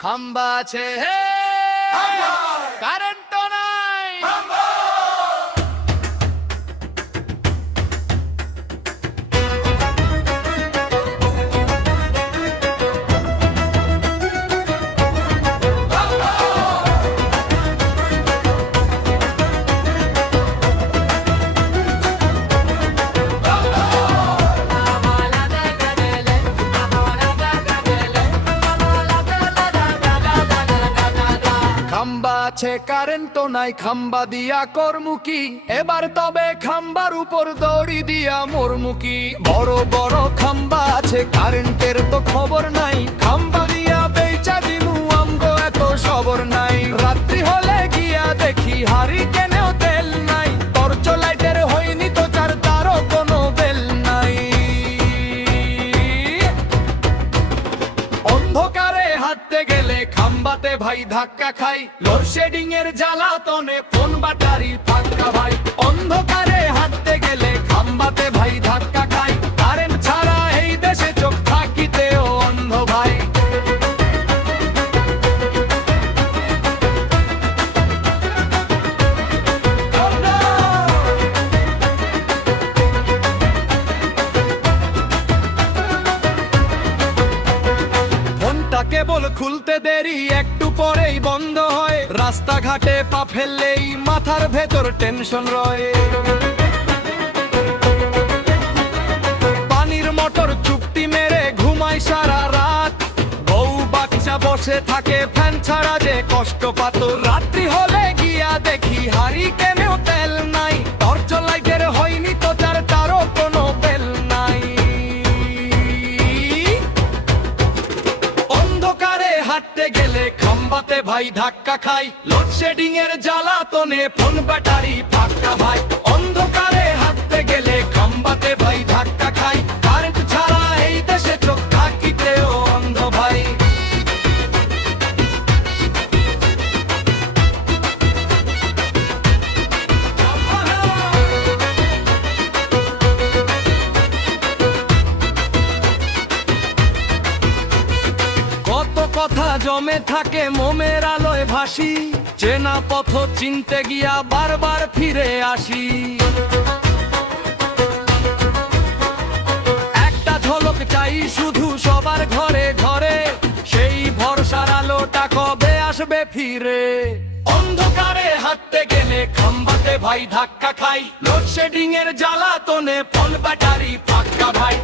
খাম্বা আছে হে, কারেন্ট নাই। খাম্বা আছে কারেন্ট নাই, খাম্বা দিয়া কর্মুকি, এবার তবে খাম্বার উপর দড়ি দিয়া মরমুকি। বড় বড় খাম্বা আছে কারেন্টের তো খবর নাই, খাম্বা দিয়া বেচা দিমু আমগো এত সবর নাই। রাত্রি হলে গিয়া দেখি হারি কেনেও তেল নাই, টর্চ লাইটের হয়নি তো চার তারও কোনো বেল নাই। অন্ধকারে হাঁটতে গেলে খাম্বাতে ভাই ধাক্কা খাই, লোডশেডিং এর জ্বালাতনে ফোন ব্যাটারি ফাঁকা ভাই। অন্ধকারে হাঁটতে গেলে খাম্বাতে ভাই ধাক্কা খাই, কারেন্ট ছাড়া এই দেশে চোখ থাকিতেও অন্ধ ভাই। ফোনটা কেবল খুলতে দেরি, একটু পরেই বন্ধ হয়। রাস্তাঘাটে পা ফেললেই মাথার ভেতর টেনশন রয়ে। পানির মোটর চুপটি মেরে ঘুমাই সারা রাত, বউ বাচ্চা বসে থাকে ফ্যান ছাড়া যে কষ্ট পাত। রাত্রি হলে গিয়া দেখি হারি কেনেও তেল নাই, টর্চ লাইটের হয়নি তো যার তারও কোনো বেল নাই। অন্ধকারে হাঁটতে গেলে খাম্বাতে ভাই ধাক্কা খাই, লোডশেডিং এর জ্বালাতনে ফোন ব্যাটারি ফাঁকা ভাই। অন্ধকারে হাঁটতে গেলে খাম্বাতে ভাই ধাক্কা খাই, কারেন্ট ছাড়া এই দেশে চোখ থাকিতেও অন্ধ ভাই। কত কথা জমে থাকে মোমের আলোয় ভাসি, চেনা পথ চিনতে গিয়া বারবার ফিরে আসি। একটা ঝলক চাই শুধু সবার ঘরে ঘরে, সেই ভরসার আলোটা কবে আসবে ফিরে। অন্ধকারে হাঁটতে গেলে খাম্বাতে ভাই ধাক্কা খাই, লোডশেডিং এর জ্বালাতনে ফোন ব্যাটারি ফাঁকা ভাই।